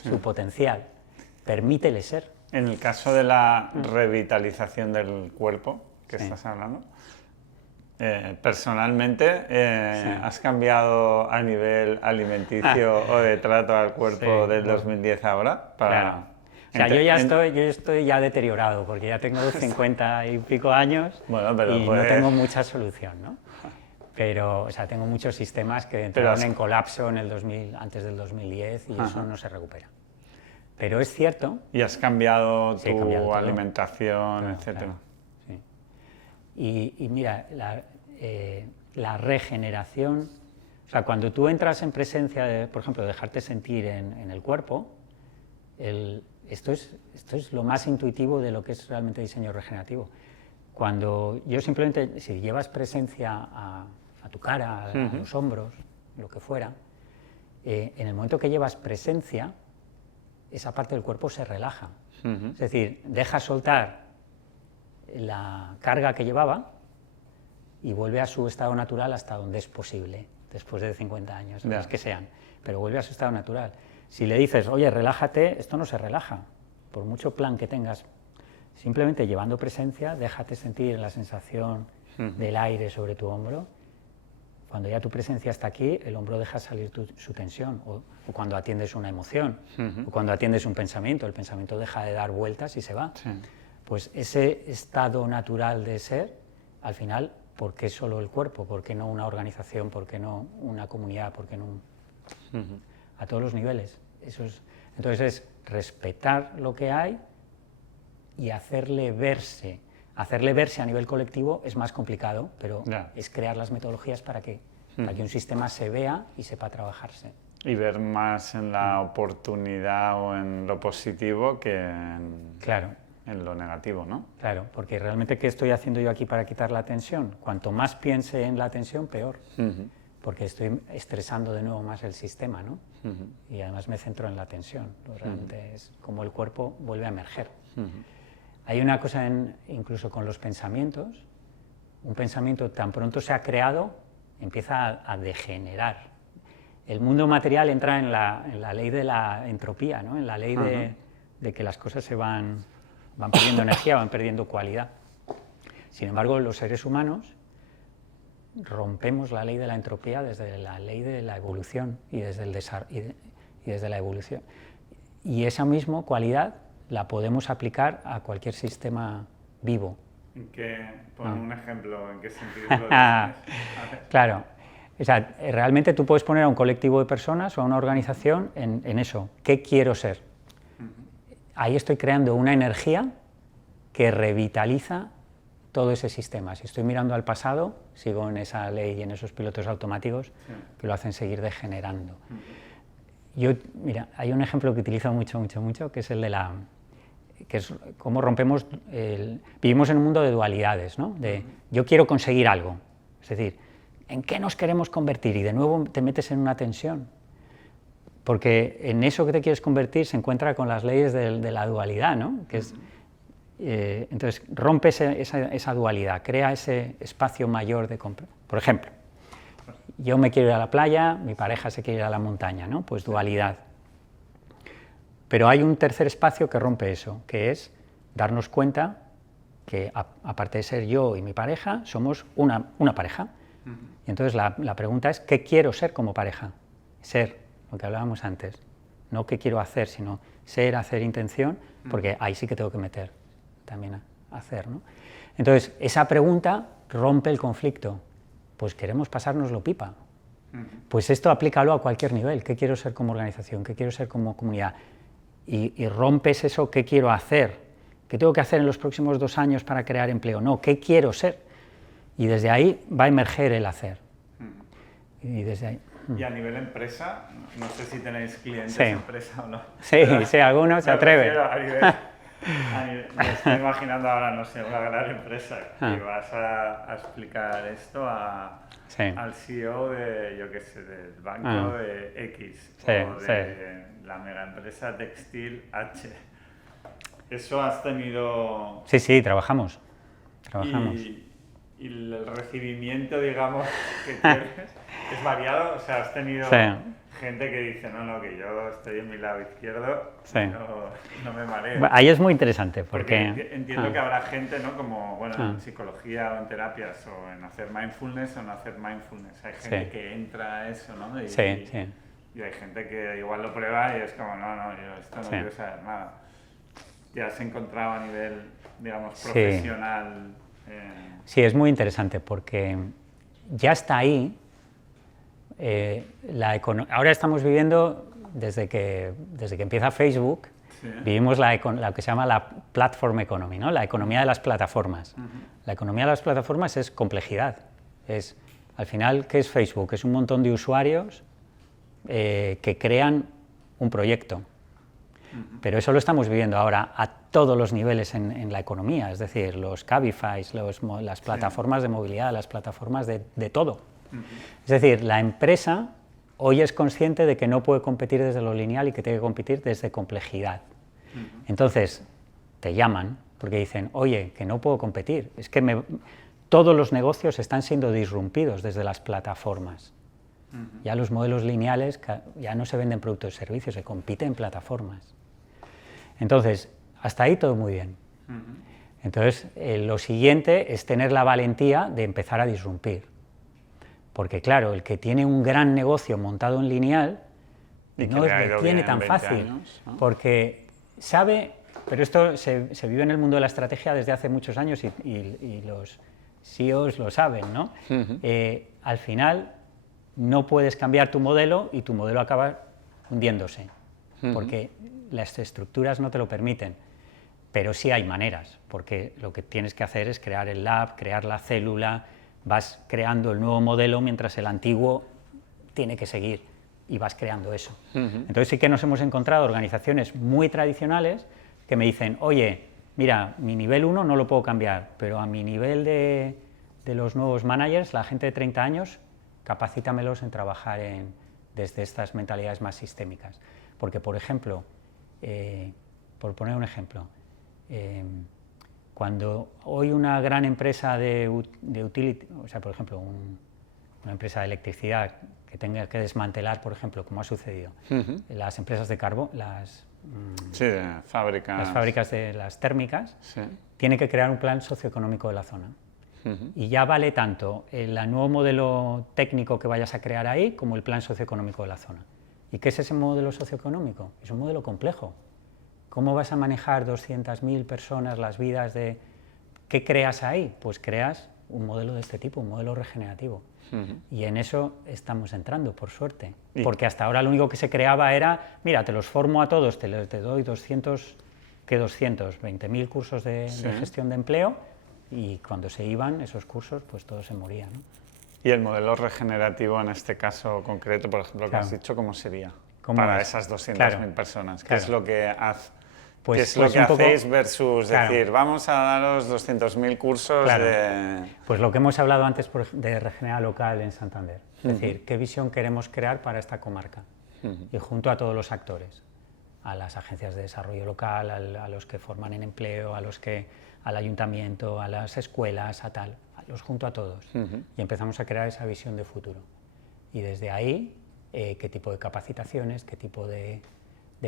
su potencial. Permítele ser. En el caso de la revitalización del cuerpo que estás hablando, personalmente, ¿has cambiado a nivel alimenticio o de trato al cuerpo del 2010 ahora? Claro. O sea, yo estoy ya deteriorado, porque ya tengo 50 y pico años y no tengo mucha solución, ¿no? Pero, o sea, tengo muchos sistemas que entraron en colapso antes del 2010 y eso no se recupera. Pero es cierto... ¿Y has cambiado tu alimentación, etcétera? Claro, sí. Y mira, la regeneración... O sea, cuando tú entras en presencia de, por ejemplo, dejarte sentir en el cuerpo, esto es lo más intuitivo de lo que es realmente diseño regenerativo. Cuando yo simplemente, si llevas presencia a tu cara, a los hombros, lo que fuera, en el momento que llevas presencia, esa parte del cuerpo se relaja. Es decir, deja soltar la carga que llevaba y vuelve a su estado natural hasta donde es posible, después de 50 años, los que sean, pero vuelve a su estado natural. Si le dices, oye, relájate, esto no se relaja, por mucho plan que tengas. Simplemente llevando presencia, déjate sentir la sensación del aire sobre tu hombro. Cuando ya tu presencia está aquí, el hombro deja salir su tensión. O cuando atiendes una emoción, o cuando atiendes un pensamiento, el pensamiento deja de dar vueltas y se va. Pues ese estado natural de ser, al final, ¿por qué solo el cuerpo? ¿Por qué no una organización? ¿Por qué no una comunidad? ¿Por qué no a todos los niveles? Entonces es respetar lo que hay y hacerle verse. Hacerle verse a nivel colectivo es más complicado, pero es crear las metodologías para que un sistema se vea y sepa trabajarse. Y ver más en la oportunidad o en lo positivo que en lo negativo, ¿no? Claro, porque realmente, ¿qué estoy haciendo yo aquí para quitar la tensión? Cuanto más piense en la tensión, peor, porque estoy estresando de nuevo más el sistema, ¿no? Y además me centro en la tensión, realmente es como el cuerpo vuelve a emerger. Hay una cosa, incluso con los pensamientos, un pensamiento tan pronto se ha creado, empieza a degenerar. El mundo material entra en la ley de la entropía, ¿no? En la ley de que las cosas se van perdiendo energía, van perdiendo cualidad. Sin embargo, los seres humanos rompemos la ley de la entropía desde la ley de la evolución y desde la evolución. Y esa misma cualidad la podemos aplicar a cualquier sistema vivo. Pon un ejemplo, ¿en qué sentido lo dices? Claro, o sea, realmente tú puedes poner a un colectivo de personas o a una organización en eso, ¿qué quiero ser? Ahí estoy creando una energía que revitaliza todo ese sistema. Si estoy mirando al pasado, sigo en esa ley y en esos pilotos automáticos que lo hacen seguir degenerando. Mira, hay un ejemplo que utilizo mucho, que es el de que es cómo rompemos, vivimos en un mundo de dualidades, ¿no? De yo quiero conseguir algo, es decir, ¿en qué nos queremos convertir? Y de nuevo te metes en una tensión, porque en eso que te quieres convertir se encuentra con las leyes de la dualidad, ¿no? Que es, entonces rompe esa dualidad, crea ese espacio mayor de compra. Por ejemplo, yo me quiero ir a la playa, mi pareja se quiere ir a la montaña, ¿no? Pues dualidad. Pero hay un tercer espacio que rompe eso, que es darnos cuenta que aparte de ser yo y mi pareja, somos una pareja. Y entonces la pregunta es, ¿qué quiero ser como pareja? Ser, lo que hablábamos antes. No qué quiero hacer, sino ser, hacer, intención, porque ahí sí que tengo que meter también a hacer, ¿no? Entonces, esa pregunta rompe el conflicto. Pues queremos pasárnoslo pipa. Pues esto aplícalo a cualquier nivel. ¿Qué quiero ser como organización? ¿Qué quiero ser como comunidad? Y rompes eso, ¿qué quiero hacer? ¿Qué tengo que hacer en los próximos 2 años para crear empleo? No, ¿qué quiero ser? Y desde ahí va a emerger el hacer. Y desde ahí... Y a nivel empresa, no sé si tenéis clientes de empresa o no. Sí, algunos se atreven. Me estoy imaginando ahora, no sé, una gran empresa y vas a explicar esto al CEO de, yo qué sé, del banco de X o de la mega empresa textil H. ¿Eso has tenido...? Sí, trabajamos. Y el recibimiento, digamos, que tienes es variado, o sea, has tenido gente que dice, no, que yo estoy en mi lado izquierdo, no me mareo. Ahí es muy interesante, porque entiendo que habrá gente, ¿no? Como, bueno, en psicología o en terapias o en hacer mindfulness o no hacer mindfulness, hay gente que entra a eso, ¿no? Y hay gente que igual lo prueba y es como, no, yo esto no quiero saber nada. ¿Ya has encontrado a nivel, digamos, profesional? Sí, es muy interesante porque ya está ahí. Ahora estamos viviendo, desde que empieza Facebook, vivimos lo que se llama la platform economy, ¿no? La economía de las plataformas. La economía de las plataformas es complejidad. Al final, ¿qué es Facebook? Es un montón de usuarios que crean un proyecto. Pero eso lo estamos viviendo ahora a todos los niveles en la economía, es decir, los Cabify, las plataformas de movilidad, las plataformas de todo. Es decir, la empresa hoy es consciente de que no puede competir desde lo lineal y que tiene que competir desde complejidad. Entonces, te llaman porque dicen, oye, que no puedo competir, es que todos los negocios están siendo disrumpidos desde las plataformas. Ya los modelos lineales ya no se venden productos y servicios, se compite en plataformas. Entonces, hasta ahí todo muy bien. Entonces, lo siguiente es tener la valentía de empezar a disrumpir. Porque claro, el que tiene un gran negocio montado en lineal no lo tiene tan fácil, años, ¿no? Porque sabe, pero esto se vive en el mundo de la estrategia desde hace muchos años y los CEOs lo saben, ¿no? Al final no puedes cambiar tu modelo y tu modelo acaba hundiéndose. porque las estructuras no te lo permiten, pero sí hay maneras, porque lo que tienes que hacer es crear el lab, crear la célula, vas creando el nuevo modelo mientras el antiguo tiene que seguir y vas creando eso. Entonces sí que nos hemos encontrado organizaciones muy tradicionales que me dicen, oye, mira, mi nivel 1 no lo puedo cambiar, pero a mi nivel de los nuevos managers, la gente de 30 años, capacítamelos en trabajar desde estas mentalidades más sistémicas. Porque, por ejemplo, por poner un ejemplo, cuando hoy una gran empresa de utility, o sea, por ejemplo, una empresa de electricidad que tenga que desmantelar, por ejemplo, como ha sucedido, las empresas de carbón, las fábricas de las térmicas, tiene que crear un plan socioeconómico de la zona. Y ya vale tanto el nuevo modelo técnico que vayas a crear ahí como el plan socioeconómico de la zona. ¿Y qué es ese modelo socioeconómico? Es un modelo complejo. ¿Cómo vas a manejar 200.000 personas, las vidas de... ¿Qué creas ahí? Pues creas un modelo de este tipo, un modelo regenerativo. Y en eso estamos entrando, por suerte. Porque hasta ahora lo único que se creaba era, mira, te los formo a todos, te doy 20.000 cursos de gestión de empleo, y cuando se iban esos cursos, pues todo se moría, ¿no? Y el modelo regenerativo en este caso concreto, por ejemplo, que has dicho, ¿cómo sería? Para esas 200.000 personas. ¿Qué es lo que ¿qué es lo que hacéis versus decir, vamos a daros 200.000 cursos de...? Pues lo que hemos hablado antes de Regenera Local en Santander. Es decir, ¿qué visión queremos crear para esta comarca? Y junto a todos los actores, a las agencias de desarrollo local, a los que forman en empleo, al ayuntamiento, a las escuelas, los junto a todos. Y empezamos a crear esa visión de futuro. Y desde ahí, qué tipo de capacitaciones, qué tipo de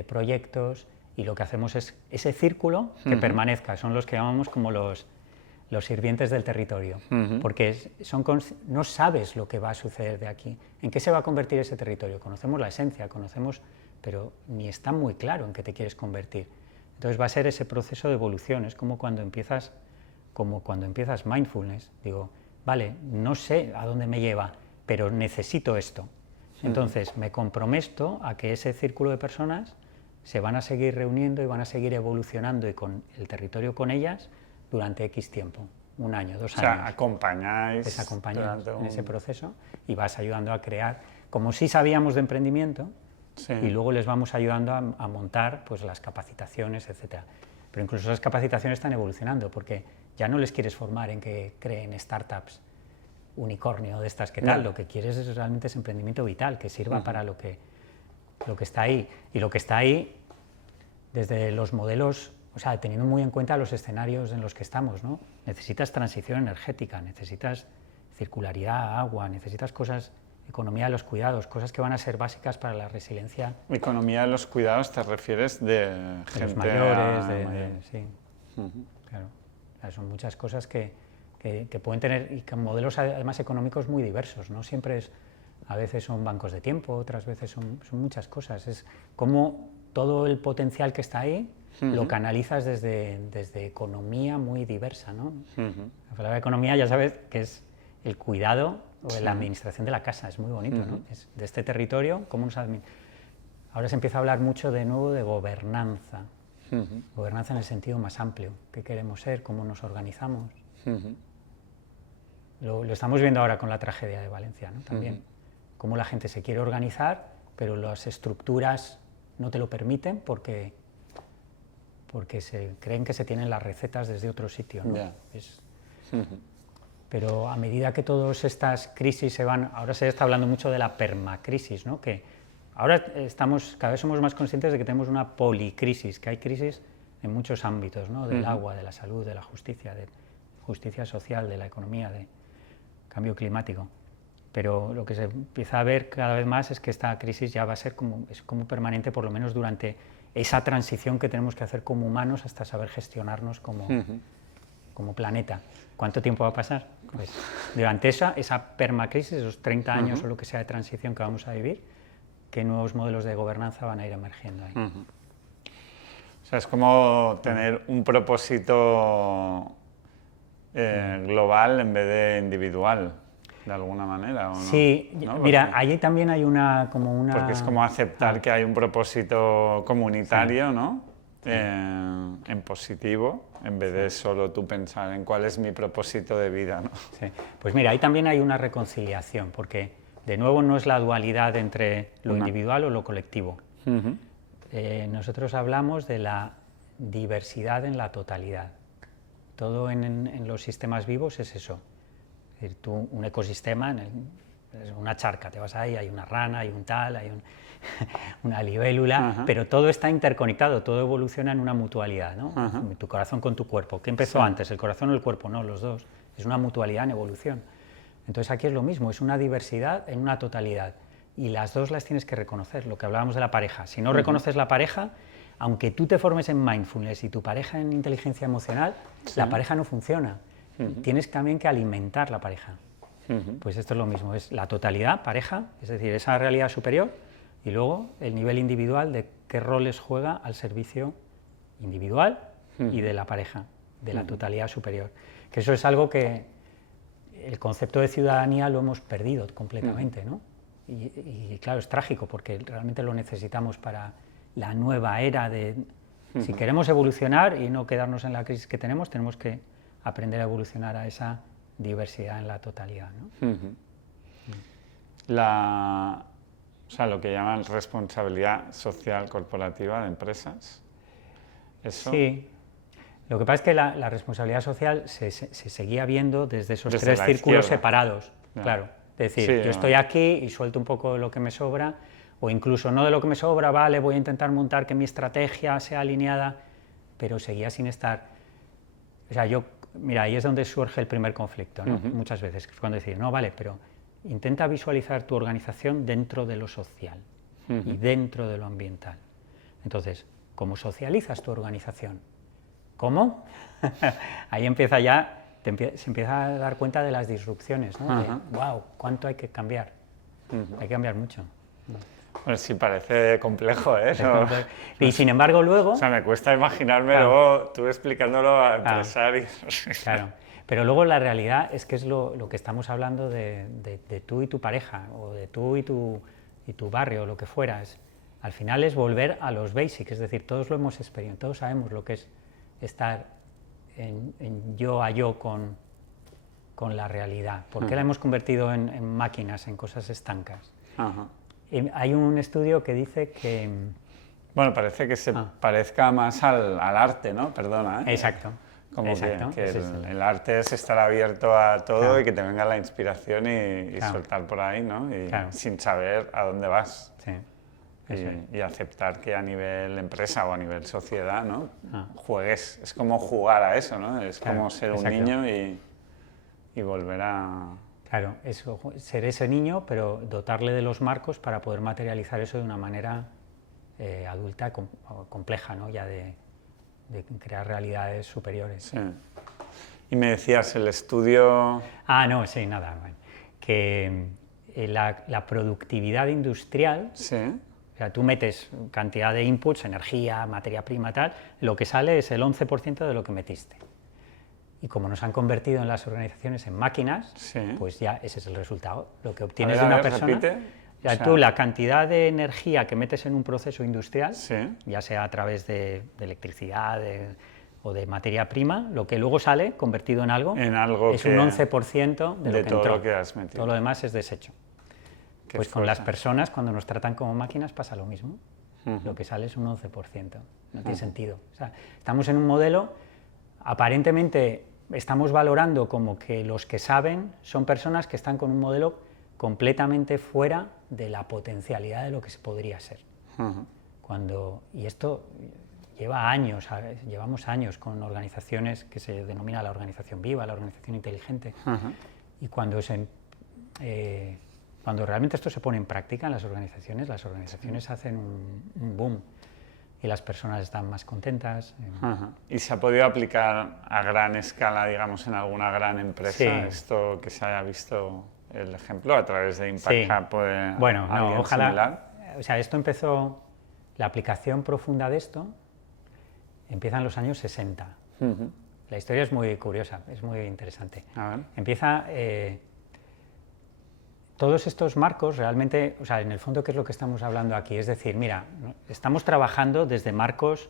proyectos... Y lo que hacemos es ese círculo que permanezca, son los que llamamos como los sirvientes del territorio, porque no sabes lo que va a suceder de aquí, en qué se va a convertir ese territorio. Conocemos la esencia, pero ni está muy claro en qué te quieres convertir. Entonces va a ser ese proceso de evolución, es como cuando empiezas mindfulness. Digo, vale, no sé a dónde me lleva, pero necesito esto. Entonces me comprometo a que ese círculo de personas se van a seguir reuniendo y van a seguir evolucionando y con el territorio con ellas durante X tiempo, 1 año, 2 años. O sea, acompañáis en ese proceso y vas ayudando a crear, como si sabíamos de emprendimiento, y luego les vamos ayudando a montar pues, las capacitaciones, etc. Pero incluso esas capacitaciones están evolucionando, porque ya no les quieres formar en que creen startups unicornio de estas que tal, lo que quieres es realmente ese emprendimiento vital, que sirva para lo que está ahí, y lo que está ahí desde los modelos, o sea, teniendo muy en cuenta los escenarios en los que estamos, ¿no? Necesitas transición energética, necesitas circularidad, agua, necesitas cosas, economía de los cuidados, cosas que van a ser básicas para la resiliencia. Economía de los cuidados, ¿te refieres de gente los mayores, sí, claro. O sea, son muchas cosas que pueden tener, y con modelos además económicos muy diversos, no siempre es... A veces son bancos de tiempo, otras veces son muchas cosas. Es como todo el potencial que está ahí lo canalizas desde economía muy diversa, ¿no? La palabra economía ya sabes que es el cuidado o la administración de la casa, es muy bonito, ¿no? Es de este territorio, cómo ahora se empieza a hablar mucho de nuevo de gobernanza, gobernanza en el sentido más amplio, qué queremos ser, cómo nos organizamos. Lo estamos viendo ahora con la tragedia de Valencia, ¿no? También. Cómo la gente se quiere organizar, pero las estructuras no te lo permiten porque se creen que se tienen las recetas desde otro sitio, ¿no? Pero a medida que todas estas crisis se van... Ahora se está hablando mucho de la permacrisis, ¿no? Que ahora cada vez somos más conscientes de que tenemos una policrisis, que hay crisis en muchos ámbitos, ¿no? Del agua, de la salud, de la justicia social, de la economía, de cambio climático. Pero lo que se empieza a ver cada vez más es que esta crisis ya va a ser como permanente, por lo menos durante esa transición que tenemos que hacer como humanos hasta saber gestionarnos como planeta. ¿Cuánto tiempo va a pasar? Pues durante esa permacrisis, esos 30 años o lo que sea de transición que vamos a vivir, ¿qué nuevos modelos de gobernanza van a ir emergiendo ahí? O sea, es como tener un propósito global en vez de individual. de alguna manera, ¿o no? Sí, ¿no? mira, Porque, allí también hay una... porque es como aceptar que hay un propósito comunitario, Sí. ¿no? En positivo, en vez de solo tú pensar en cuál es mi propósito de vida, ¿no? Sí. Pues mira, ahí también hay una reconciliación, porque de nuevo no es la dualidad entre lo individual o lo colectivo. Nosotros hablamos de la diversidad en la totalidad. Todo en los sistemas vivos es eso. Es decir, tú, un ecosistema, es una charca, te vas ahí, hay una rana, hay un tal, hay una libélula, pero todo está interconectado, todo evoluciona en una mutualidad, ¿no? Tu corazón con tu cuerpo. ¿Qué empezó antes, el corazón o el cuerpo? No, los dos. Es una mutualidad en evolución. Entonces aquí es lo mismo, es una diversidad en una totalidad. Y las dos las tienes que reconocer, lo que hablábamos de la pareja. Si no reconoces la pareja, aunque tú te formes en mindfulness y tu pareja en inteligencia emocional, la pareja no funciona. Tienes también que alimentar la pareja. Pues esto es lo mismo, es la totalidad, pareja, es decir, esa realidad superior, y luego el nivel individual de qué roles juega al servicio individual y de la pareja, de la totalidad superior. Que eso es algo que el concepto de ciudadanía lo hemos perdido completamente, ¿no? Y claro, es trágico porque realmente lo necesitamos para la nueva era de... Si queremos evolucionar y no quedarnos en la crisis que tenemos que aprender a evolucionar a esa diversidad en la totalidad, ¿no? O sea, lo que llaman responsabilidad social corporativa de empresas, ¿eso? Sí. Lo que pasa es que la responsabilidad social se seguía viendo desde esos tres círculos separados, claro. Es decir, yo estoy aquí y suelto un poco de lo que me sobra, o incluso no de lo que me sobra, vale, voy a intentar montar que mi estrategia sea alineada, pero seguía sin estar... O sea, mira, ahí es donde surge el primer conflicto, ¿no? Muchas veces, cuando decir, no, vale, pero intenta visualizar tu organización dentro de lo social y dentro de lo ambiental. Entonces, ¿cómo socializas tu organización? ¿Cómo? Ahí empieza ya, se empieza a dar cuenta de las disrupciones, ¿no? De, wow, ¿cuánto hay que cambiar? Hay que cambiar mucho. Pues sí, parece complejo, ¿eh? Eso... Y sin embargo luego... O sea, me cuesta imaginarme luego tú explicándolo a empresarios. Claro, pero luego la realidad es que es lo que estamos hablando de tú y tu pareja, o de tú y tu barrio, o lo que fuera. Al final es volver a los basics, es decir, todos lo hemos experimentado, todos sabemos lo que es estar en yo a yo con la realidad. ¿Por qué la hemos convertido en máquinas, en cosas estancas? Hay un estudio que dice que... Bueno, parece que se parezca más al arte, ¿no? Perdona, ¿eh? Exacto. Como exacto, que el arte es estar abierto a todo y que te venga la inspiración y soltar por ahí, ¿no? Y sin saber a dónde vas. Sí. Y aceptar que a nivel empresa o a nivel sociedad, ¿no? Juegues, es como jugar a eso, ¿no? Es como ser un niño y volver a... Claro, eso, ser ese niño, pero dotarle de los marcos para poder materializar eso de una manera adulta, compleja, ¿no? Ya de crear realidades superiores. Sí. Y me decías, el estudio... No, sí, nada. Bueno, que la productividad industrial... Sí. O sea, tú metes cantidad de inputs, energía, materia prima, tal, lo que sale es el 11% de lo que metiste. Y como nos han convertido en las organizaciones en máquinas, pues ya ese es el resultado. Lo que obtienes de una persona... Repite. O sea, tú la cantidad de energía que metes en un proceso industrial, ya sea a través de electricidad o de materia prima, lo que luego sale convertido en algo es un 11% de lo que todo entró. Lo que has metido. Todo lo demás es desecho. Pues con las personas, cuando nos tratan como máquinas, pasa lo mismo. Lo que sale es un 11%. No tiene sentido. O sea, estamos en un modelo, aparentemente estamos valorando como que los que saben son personas que están con un modelo completamente fuera de la potencialidad de lo que se podría ser. Y esto lleva años, llevamos años con organizaciones que se denomina la organización viva, la organización inteligente. Y cuando realmente esto se pone en práctica en las organizaciones hacen un boom y las personas están más contentas. ¿Y se ha podido aplicar a gran escala, digamos, en alguna gran empresa, esto que se haya visto el ejemplo a través de Impact Hub? Bueno, no, ojalá. Similar? O sea, esto empezó, la aplicación profunda de esto empieza en los años 60. La historia es muy curiosa, es muy interesante. A ver. Empieza... todos estos marcos realmente, o sea, en el fondo, ¿qué es lo que estamos hablando aquí? Es decir, mira, estamos trabajando desde marcos,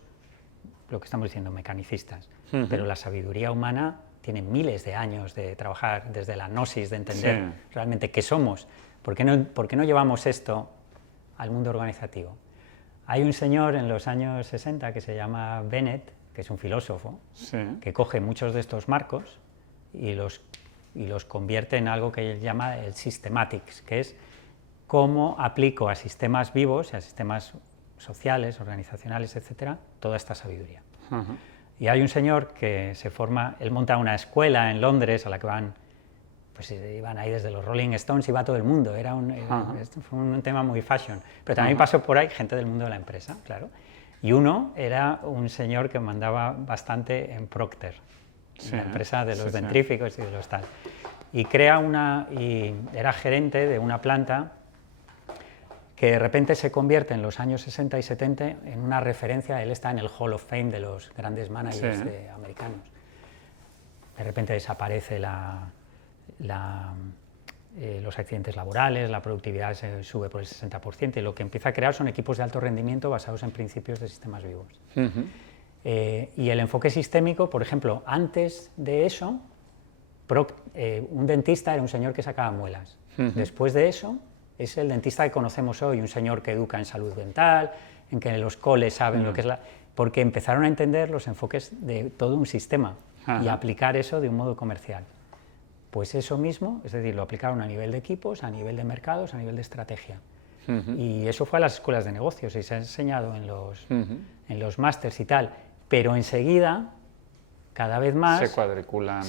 lo que estamos diciendo, mecanicistas, pero la sabiduría humana tiene miles de años de trabajar desde la gnosis, de entender realmente qué somos. ¿Por qué no llevamos esto al mundo organizativo? Hay un señor en los años 60 que se llama Bennett, que es un filósofo, que coge muchos de estos marcos y los convierte en algo que él llama el systematics, que es cómo aplico a sistemas vivos y a sistemas sociales, organizacionales, etcétera, toda esta sabiduría. Y hay un señor que se forma, él monta una escuela en Londres a la que iban ahí desde los Rolling Stones, iba todo el mundo, fue un tema muy fashion, pero también pasó por ahí gente del mundo de la empresa, claro, y uno era un señor que mandaba bastante en Procter, la empresa de los dentríficos y de los tal, y era gerente de una planta que de repente se convierte en los años 60 y 70 en una referencia. Él está en el Hall of Fame de los grandes managers americanos. De repente desaparece los accidentes laborales, la productividad se sube por el 60%, y lo que empieza a crear son equipos de alto rendimiento basados en principios de sistemas vivos. Y el enfoque sistémico, por ejemplo, antes de eso, un dentista era un señor que sacaba muelas. Después de eso, es el dentista que conocemos hoy, un señor que educa en salud dental, en que los coles saben lo que es porque empezaron a entender los enfoques de todo un sistema y aplicar eso de un modo comercial. Pues eso mismo, es decir, lo aplicaron a nivel de equipos, a nivel de mercados, a nivel de estrategia. Y eso fue a las escuelas de negocios y se ha enseñado en los másters y tal, pero enseguida, cada vez más, se cuadriculó.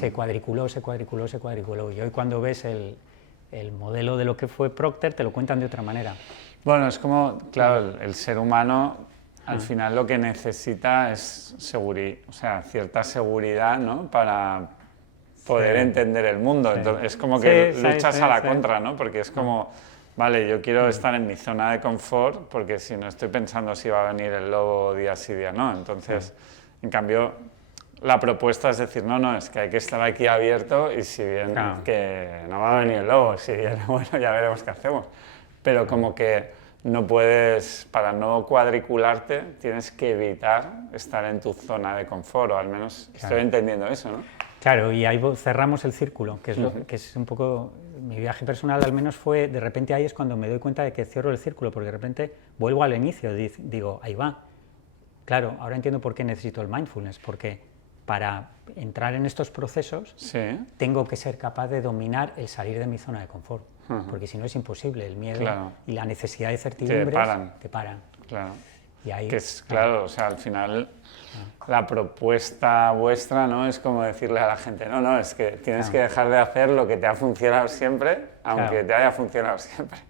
Y hoy cuando ves el modelo de lo que fue Procter, te lo cuentan de otra manera. Bueno, es como, claro, el ser humano al final lo que necesita es cierta seguridad, ¿no? Para poder entender el mundo. Entonces, es como que luchas a la contra, ¿no? Porque es como, vale, yo quiero estar en mi zona de confort porque si no estoy pensando si va a venir el lobo día sí, día no. Entonces, en cambio, la propuesta es decir, no, es que hay que estar aquí abierto y si bien que no va a venir el lobo, si bien, bueno, ya veremos qué hacemos. Pero como que no puedes, para no cuadricularte, tienes que evitar estar en tu zona de confort, o al menos estoy entendiendo eso, ¿no? Claro, y ahí cerramos el círculo, que es un poco, mi viaje personal al menos fue, de repente ahí es cuando me doy cuenta de que cierro el círculo, porque de repente vuelvo al inicio, digo, ahí va. Claro, ahora entiendo por qué necesito el mindfulness, porque para entrar en estos procesos tengo que ser capaz de dominar el salir de mi zona de confort, porque si no es imposible, el miedo y la necesidad de certidumbres te paran. Claro. Y ahí, que es claro, o sea, al final la propuesta vuestra, ¿no? Es como decirle a la gente, no, es que tienes que dejar de hacer lo que te ha funcionado siempre, aunque te haya funcionado siempre,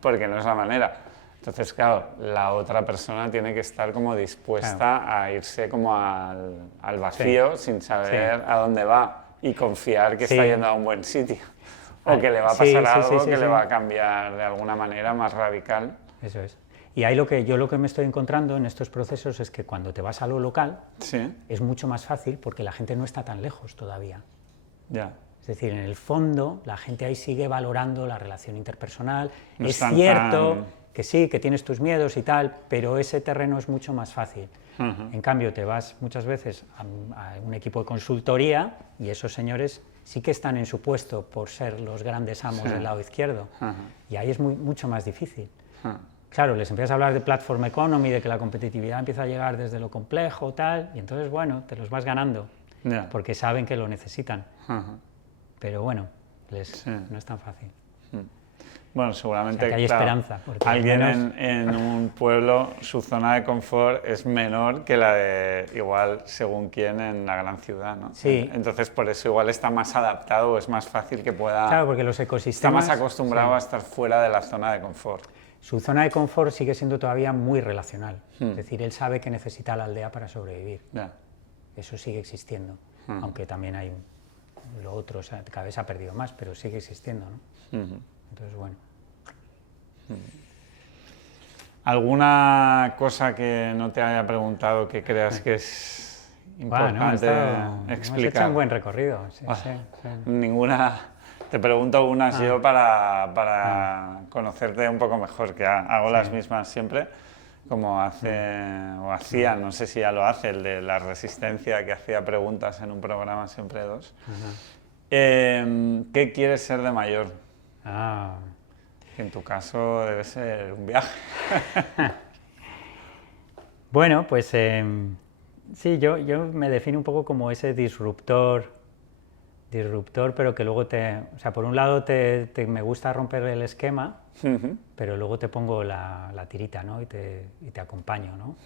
porque no es la manera. Entonces, claro, la otra persona tiene que estar como dispuesta a irse como al vacío sin saber a dónde va y confiar que está yendo a un buen sitio o que le va a pasar algo que le va a cambiar de alguna manera más radical. Eso es. Y ahí yo lo que me estoy encontrando en estos procesos es que cuando te vas a lo local es mucho más fácil porque la gente no está tan lejos todavía. Es decir, en el fondo la gente ahí sigue valorando la relación interpersonal. No es cierto que sí, que tienes tus miedos y tal, pero ese terreno es mucho más fácil. En cambio, te vas muchas veces a un equipo de consultoría y esos señores sí que están en su puesto por ser los grandes amos del lado izquierdo. Y ahí es mucho más difícil. Claro, les empiezas a hablar de platform economy, de que la competitividad empieza a llegar desde lo complejo, tal, y entonces, bueno, te los vas ganando, porque saben que lo necesitan. Pero bueno, no es tan fácil. Bueno, seguramente que hay esperanza. Alguien en un pueblo, su zona de confort es menor que la de, igual, según quién, en la gran ciudad, ¿no? Sí. Entonces, por eso igual está más adaptado, o es más fácil que pueda... Claro, porque los ecosistemas... Está más acostumbrado a estar fuera de la zona de confort. Su zona de confort sigue siendo todavía muy relacional. Es decir, él sabe que necesita la aldea para sobrevivir. Eso sigue existiendo, aunque también hay lo otro, o sea, cada vez ha perdido más, pero sigue existiendo, ¿no? Entonces, bueno. ¿Alguna cosa que no te haya preguntado que creas que es importante explicar? Hemos hecho un buen recorrido. Ninguna Te pregunto unas yo para conocerte un poco mejor, que hago las mismas siempre, como o hacía, no sé si ya lo hace, el de la Resistencia, que hacía preguntas en un programa siempre dos. ¿Qué quieres ser de mayor? Que en tu caso debe ser un viaje. Bueno, pues sí, yo me defino un poco como ese disruptor, pero que luego o sea, por un lado me gusta romper el esquema, pero luego te pongo la tirita, ¿no? y te acompaño, ¿no?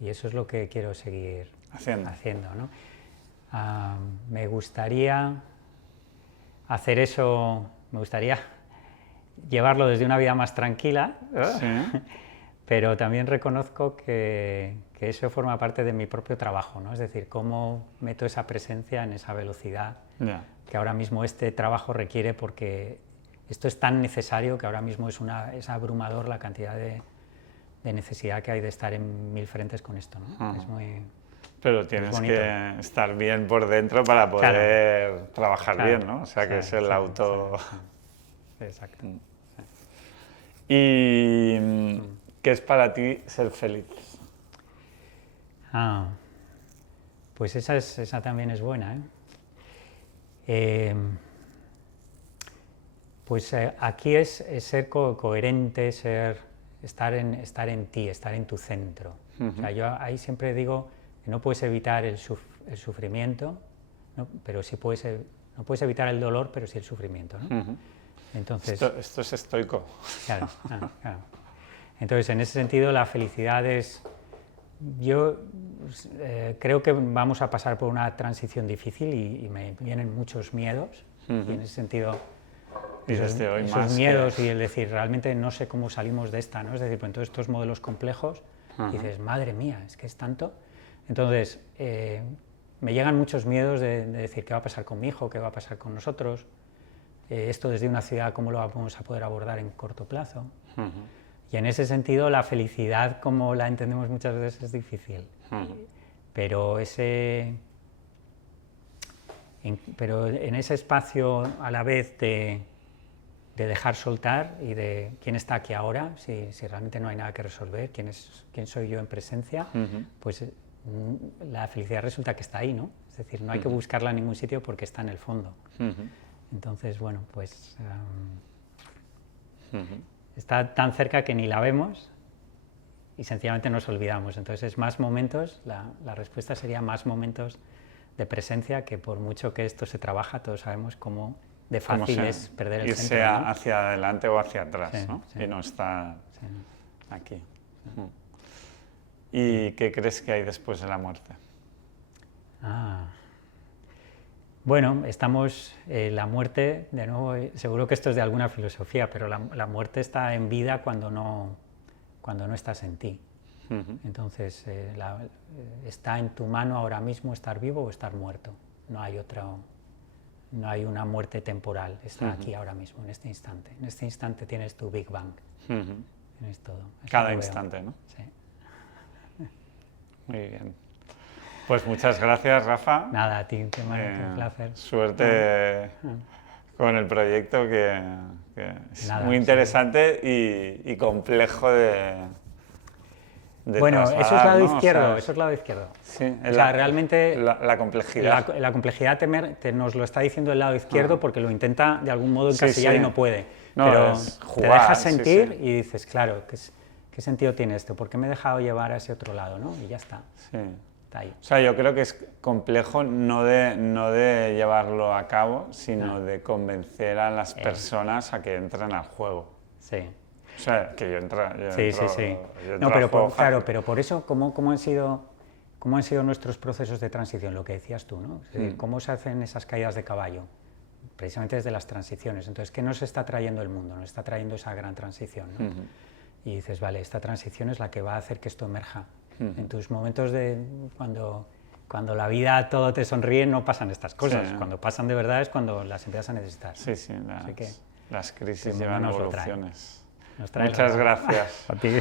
Y eso es lo que quiero seguir haciendo, ¿no? Me gustaría hacer eso, me gustaría llevarlo desde una vida más tranquila, ¿sí? Pero también reconozco que eso forma parte de mi propio trabajo, ¿no? Es decir, cómo meto esa presencia en esa velocidad que ahora mismo este trabajo requiere, porque esto es tan necesario que ahora mismo es abrumador la cantidad de necesidad que hay de estar en mil frentes con esto, ¿no? Es muy... Pero tienes que estar bien por dentro para poder trabajar bien, ¿no? O sea, que es el auto... Exacto. ¿Y qué es para ti ser feliz? Pues esa también es buena, ¿eh? Pues aquí es ser coherente, estar en ti, estar en tu centro. O sea, yo ahí siempre digo que no puedes evitar el sufrimiento, ¿no? Pero sí no puedes evitar el dolor, pero sí el sufrimiento, ¿no? Entonces, esto es estoico. Claro. Entonces, en ese sentido, la felicidad es... Yo creo que vamos a pasar por una transición difícil y me vienen muchos miedos, y en ese sentido... esos miedos y el decir, realmente no sé cómo salimos de esta, ¿no? Es decir, pues todos estos modelos complejos, dices, madre mía, es que es tanto. Entonces, me llegan muchos miedos de decir, ¿qué va a pasar con mi hijo? ¿Qué va a pasar con nosotros? Esto desde una ciudad, ¿cómo lo vamos a poder abordar en corto plazo? Y en ese sentido, la felicidad, como la entendemos muchas veces, es difícil. Pero en ese espacio, a la vez de dejar soltar y de quién está aquí ahora, si realmente no hay nada que resolver, quién soy yo en presencia, pues la felicidad resulta que está ahí, ¿no? Es decir, no hay que buscarla en ningún sitio porque está en el fondo. Entonces, bueno, pues está tan cerca que ni la vemos y sencillamente nos olvidamos. Entonces, es más momentos, la respuesta sería más momentos de presencia, que por mucho que esto se trabaja, todos sabemos cómo de fácil es perder el centro. Irse ¿no? hacia adelante o hacia atrás, ¿no? Y no está aquí. ¿Y qué crees que hay después de la muerte? Bueno, la muerte, de nuevo, seguro que esto es de alguna filosofía, pero la muerte está en vida cuando no estás en ti. Entonces, está en tu mano ahora mismo estar vivo o estar muerto. No hay una muerte temporal, está aquí ahora mismo, en este instante. En este instante tienes tu Big Bang, tienes todo. Cada instante, ¿no? Sí. Muy bien. Pues muchas gracias, Rafa. Nada, a ti, un placer. Suerte con el proyecto, que es muy interesante y complejo de bueno, eso es lado izquierdo, o sea, eso es lado izquierdo. Sí, o sea, realmente la complejidad. La complejidad nos lo está diciendo el lado izquierdo porque lo intenta de algún modo encasillar y no puede. No, pero jugar, te dejas sentir y dices, claro, ¿qué sentido tiene esto? ¿Por qué me he dejado llevar a ese otro lado? ¿No? Y ya está. Sí. Está ahí. O sea, yo creo que es complejo no de llevarlo a cabo, sino de convencer a las personas a que entren al juego. Sí. O sea, que yo entro No, pero claro, pero por eso, ¿cómo han sido nuestros procesos de transición? Lo que decías tú, ¿no? Es decir, ¿cómo se hacen esas caídas de caballo? Precisamente desde las transiciones. Entonces, ¿qué nos está trayendo el mundo? Nos está trayendo esa gran transición, ¿no? Y dices, vale, esta transición es la que va a hacer que esto emerja. En tus momentos cuando la vida todo te sonríe, no pasan estas cosas. Cuando pasan de verdad es cuando las empiezas a necesitar. Sí, las crisis llevan evoluciones. Nos trae Muchas gracias. A ti.